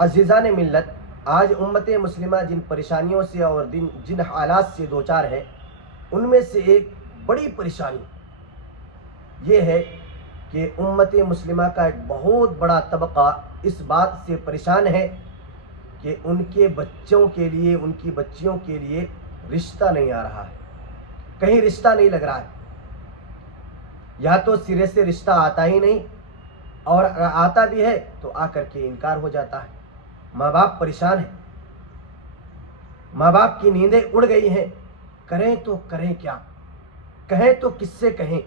عزیزان ملت، آج امت مسلمہ جن پریشانیوں سے اور جن حالات سے دوچار ہے، ان میں سے ایک بڑی پریشانی یہ ہے کہ امت مسلمہ کا ایک بہت بڑا طبقہ اس بات سے پریشان ہے کہ ان کے بچوں کے لیے، ان کی بچیوں کے لیے رشتہ نہیں آ رہا ہے، کہیں رشتہ نہیں لگ رہا ہے، یا تو سرے سے رشتہ آتا ہی نہیں، اور اگر آتا بھی ہے تو آ کر کے انکار ہو جاتا ہے۔ ماں باپ پریشان ہیں، ماں باپ کی نیندیں اڑ گئی ہیں، کریں تو کریں کیا، کہیں تو کس سے کہیں،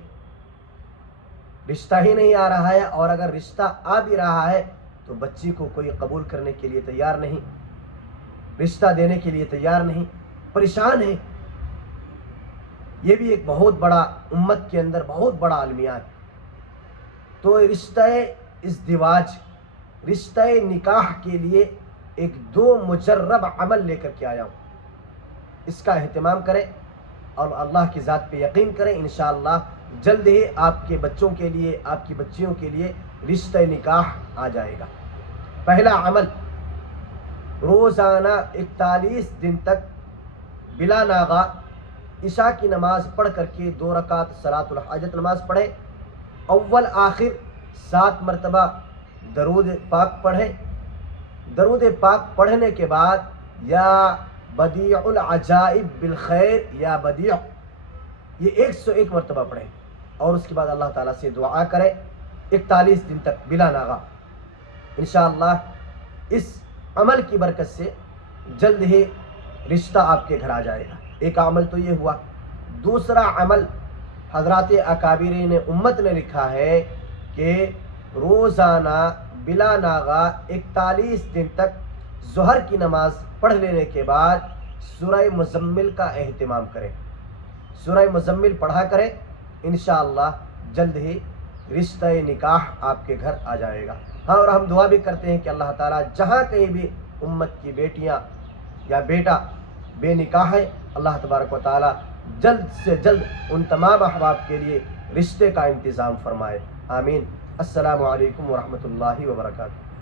رشتہ ہی نہیں آ رہا ہے، اور اگر رشتہ آ بھی رہا ہے تو بچی کو کوئی قبول کرنے کے لیے تیار نہیں، رشتہ دینے کے لیے تیار نہیں، پریشان ہے۔ یہ بھی ایک بہت بڑا امت کے اندر بہت بڑا المیہ ہے۔ تو رشتہ ازدواج، رشتہ نکاح کے لیے ایک دو مجرب عمل لے کر کے آیا ہوں، اس کا اہتمام کریں اور اللہ کی ذات پہ یقین کریں، انشاءاللہ جلد ہی آپ کے بچوں کے لیے، آپ کی بچیوں کے لیے رشتہ نکاح آ جائے گا۔ پہلا عمل، روزانہ 41 دن تک بلا ناغہ عشاء کی نماز پڑھ کر کے 2 رکعت صلاۃ الحاجت نماز پڑھیں، اول آخر 7 مرتبہ درود پاک پڑھیں، درود پاک پڑھنے کے بعد یا بدیع العجائب بالخیر یا بدیع، یہ 101 مرتبہ پڑھیں، اور اس کے بعد اللہ تعالیٰ سے دعا کریں 41 دن تک بلا ناغہ۔ انشاءاللہ اس عمل کی برکت سے جلد ہی رشتہ آپ کے گھر آ جائے گا۔ ایک عمل تو یہ ہوا۔ دوسرا عمل، حضرات اکابرین امت نے لکھا ہے کہ روزانہ بلا ناغہ 41 دن تک ظہر کی نماز پڑھ لینے کے بعد سورہ مزمل کا اہتمام کریں، سورہ مزمل پڑھا کریں، انشاءاللہ جلد ہی رشتہ نکاح آپ کے گھر آ جائے گا۔ ہاں، اور ہم دعا بھی کرتے ہیں کہ اللہ تعالیٰ جہاں کہیں بھی امت کی بیٹیاں یا بیٹا بے نکاح ہے، اللہ تبارک و تعالیٰ جلد سے جلد ان تمام احباب کے لیے رشتے کا انتظام فرمائے، آمین۔ السلام علیکم ورحمۃ اللہ وبرکاتہ۔